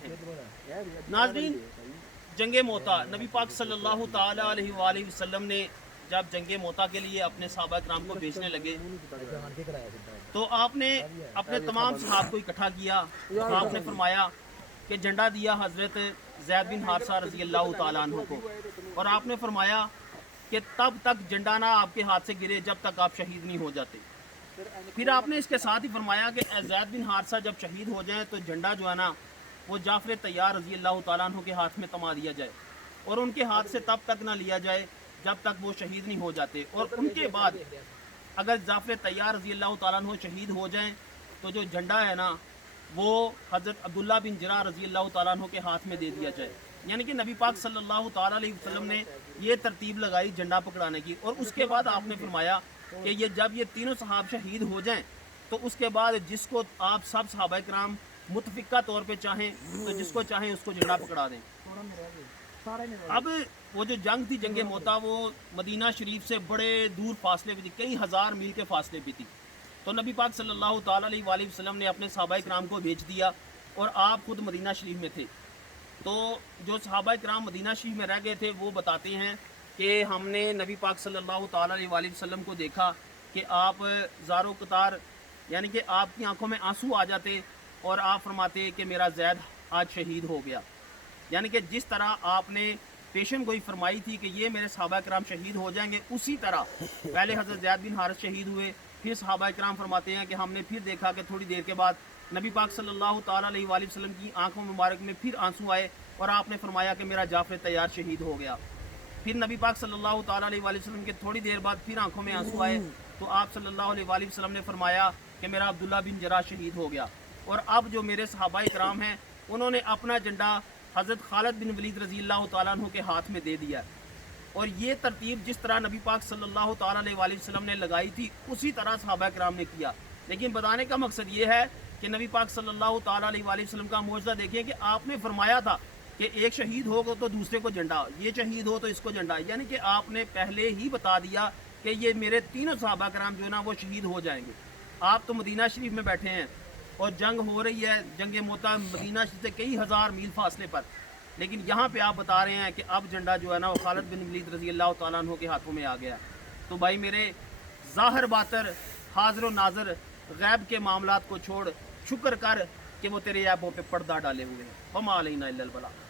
हैं। नाज़रीन, जंग मोता नबी पाक सल्लल्लाहु ताला अलैहि वसल्लम ने जब जंग मोता के लिए अपने सहाबा कराम को भेजने लगे तो आपने अपने तमाम सहाब को इकट्ठा किया। आपने फरमाया कि झंडा दिया हज़रत ज़ैद बिन हारिसा रज़ी अल्लाह ताला अन्हु को, और आपने फरमाया कि तब तक झंडा ना आपके हाथ से गिरे जब तक आप शहीद नहीं हो जाते। फिर आपने इसके साथ ही फरमाया कि ज़ैद बिन हारिसा जब शहीद हो जाएं तो झंडा जो है ना वो जाफ़र तैयार रज़ी अल्लाह ताला अन्हु के हाथ में थमा दिया जाए, और उनके हाथ से तब तक ना लिया जाए जब तक वो शहीद नहीं हो जाते। और उनके बाद अगर जाफ़र तैयार रज़ी अल्लाह ताला अन्हु शहीद हो जाएं तो जो झंडा है ना वो हज़रत अब्दुल्ला बिन जरा रज़ी अल्लाह ताला अन्हु के हाथ में दे दिया जाए। यानी कि नबी पाक सल्लल्लाहु ताला अलैहि वसल्लम ने ये तरतीब लगाई झंडा पकड़ाने की। और उसके बाद आपने फरमाया कि ये जब ये तीनों सहाब शहीद हो जाएं तो उसके बाद जिसको आप सब सहाबा कराम मुतफ़िका तौर पे चाहें तो जिसको चाहें उसको झंडा पकड़ा दें। अब वो जो जंग थी जंग मोता वो मदीना शरीफ से बड़े दूर फासले पे थी, कई हज़ार मील के फासले पे थी। तो नबी पाक सल्लल्लाहु ताला अलैहि वसल्लम ने अपने सहाबा कराम को भेज दिया और आप खुद मदीना शरीफ में थे। तो जो सहाबा कराम मदीना शरीफ में रह गए थे वो बताते हैं कि हमने नबी पाक सल्लल्लाहु ताला अलैहि वसल्लम को देखा कि आप ज़ारो कतार यानी कि आपकी आंखों में आंसू आ जाते और आप फरमाते कि मेरा ज़ैद आज शहीद हो गया। यानी कि जिस तरह आपने पेशन गोई फरमाई थी कि ये मेरे सहाबा कराम शहीद हो जाएंगे, उसी तरह पहले हज़रत ज़ैद बिन हारिस शहीद हुए, फिर सहाबा कराम फरमाते हैं कि हमने फिर देखा कि थोड़ी देर के बाद नबी पाक सल्लल्लाहु ताला अलैहि वसल्लम की आंखों मुबारक में फिर आंसू आए और आपने फरमाया कि मेरा जाफ़र तैयार शहीद हो गया। फिर नबी पाक सल्लल्लाहु ताला अलैहि वसल्लम के थोड़ी देर बाद फिर आंखों में आंसू आए तो आप सल्लल्लाहु अलैहि वसल्लम ने फरमाया कि मेरा अब्दुल्ला बिन जरा शहीद हो गया। और अब जो मेरे सहाबा कराम हैं उन्होंने अपना झंडा हज़रत खालिद बिन वलीद रज़ी अल्लाह ताला अन्हु के हाथ में दे दिया। और ये तरतीब जिस तरह नबी पाक सल्लल्लाहु ताला अलैहि वसल्लम ने लगाई थी उसी तरह सहाबा कराम ने किया। लेकिन बताने का मकसद ये है कि नबी पाक सल्लल्लाहु ताला अलैहि वसल्लम का मौजज़ा देखिए कि आपने फरमाया था कि एक शहीद हो तो दूसरे को झंडा, ये शहीद हो तो इसको झंडा। यानी कि आपने पहले ही बता दिया कि ये मेरे तीनों सहाबा कराम जो है ना वो शहीद हो जाएंगे। आप तो मदीना शरीफ में बैठे हैं और जंग हो रही है, जंग मोता मदीना शरीफ से कई हज़ार मील फासले पर, लेकिन यहाँ पे आप बता रहे हैं कि अब झंडा जो है ना वो खालिद बिन वलीद रज़ी अल्लाह ताला अन्हु के हाथों में आ गया। तो भाई मेरे ज़ाहिर बातर हाज़िर व नाज़िर गैब के मामलात को छोड़ शुक्र कर कि वो तेरे ऐबों पे पर्दा डाले हुए हैं। वमा अलैना इल्लल बलाग।